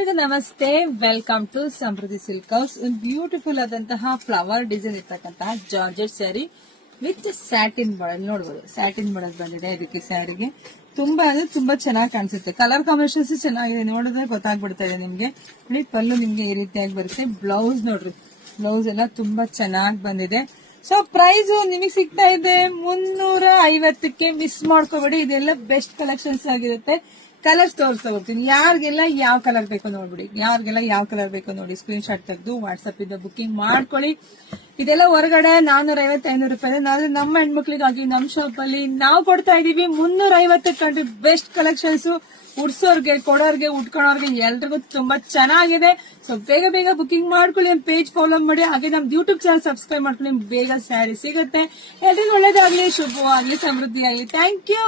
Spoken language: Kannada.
ಎಲ್ರಿಗೂ ನಮಸ್ತೆ. Welcome to Samruddhi silk house. ಒಂದು ಬ್ಯೂಟಿಫುಲ್ ಆದಂತಹ ಫ್ಲವರ್ ಡಿಸೈನ್ ಇರ್ತಕ್ಕಂತಹ georgette sari with satin border ನೋಡಬಹುದು. ಸ್ಯಾಟಿನ್ ಬಾರ್ಡರ್ ಬಂದಿದೆ ಇದಕ್ಕೆ. ಸ್ಯಾರಿಗೆ ತುಂಬಾ ಅಂದ್ರೆ ತುಂಬಾ ಚೆನ್ನಾಗಿ ಕಾಣಿಸುತ್ತೆ. ಕಲರ್ ಕಾಂಬಿನೇಷನ್ಸ್ ಚೆನ್ನಾಗಿದೆ, ನೋಡಿದ್ರೆ ಗೊತ್ತಾಗ್ಬಿಡ್ತಾ ಇದೆ ನಿಮ್ಗೆ. ನೋಡಿ, ಪಲ್ಲು ನಿಮ್ಗೆ ಈ ರೀತಿಯಾಗಿ ಬರುತ್ತೆ. ಬ್ಲೌಸ್ ನೋಡ್ರಿ, ಬ್ಲೌಸ್ ಎಲ್ಲ ತುಂಬಾ ಚೆನ್ನಾಗಿ ಬಂದಿದೆ. ಸೊ ಪ್ರೈಸ್ ನಿಮಗೆ ಸಿಗ್ತಾ ಇದೆ 350ಕ್ಕೆ. ಮಿಸ್ ಮಾಡ್ಕೋಬೇಡಿ, ಇದೆಲ್ಲ ಬೆಸ್ಟ್ ಕಲೆಕ್ಷನ್ಸ್ ಆಗಿರುತ್ತೆ. ಕಲರ್ಸ್ ತೋರಿಸ್ತಾ ಹೋಗ್ತೀನಿ. ಯಾರಿಗೆಲ್ಲ ಯಾವ ಕಲರ್ ಬೇಕೋ ನೋಡ್ಬಿಡಿ, ಯಾರಿಗೆಲ್ಲ ಯಾವ ಕಲರ್ ಬೇಕೋ ನೋಡಿ ಸ್ಕ್ರೀನ್ ಶಾಟ್ ತೆಗೆದು ವಾಟ್ಸ್ಆಪ್ ಇಂದ ಬುಕಿಂಗ್ ಮಾಡ್ಕೊಳ್ಳಿ. ಇದೆಲ್ಲ ಹೊರಗಡೆ 450-500 ರೂಪಾಯಿ. ನಮ್ಮ ಹೆಣ್ಮಕ್ಳಿಗಾಗಿ ನಮ್ಮ ಶಾಪ್ ಅಲ್ಲಿ ನಾವು ಕೊಡ್ತಾ ಇದೀವಿ 350 ಕಂಡ್ರಿ. ಬೆಸ್ಟ್ ಕಲೆಕ್ಷನ್ಸ್ ಉಡ್ಸೋರ್ಗೆ, ಕೊಡೋರ್ಗೆ, ಉಟ್ಕೊಳೋರ್ಗೆ ಎಲ್ರಿಗೂ ತುಂಬಾ ಚೆನ್ನಾಗಿದೆ. ಸೊ ಬೇಗ ಬೇಗ ಬುಕಿಂಗ್ ಮಾಡ್ಕೊಳ್ಳಿ. ಪೇಜ್ ಫಾಲೋ ಮಾಡಿ, ಹಾಗೆ ನಮ್ದು ಯೂಟ್ಯೂಬ್ ಚಾನಲ್ ಸಬ್ಸ್ಕ್ರೈಬ್ ಮಾಡ್ಕೊಳ್ಳಿ. ಬೇಗ ಸ್ಯಾರಿ ಸಿಗುತ್ತೆ. ಎಲ್ರಿಗೂ ಒಳ್ಳೇದಾಗ್ಲಿ, ಶುಭವಾಗ್ಲಿ, ಸಮೃದ್ಧಿ ಆಗ್ಲಿ. Thank you.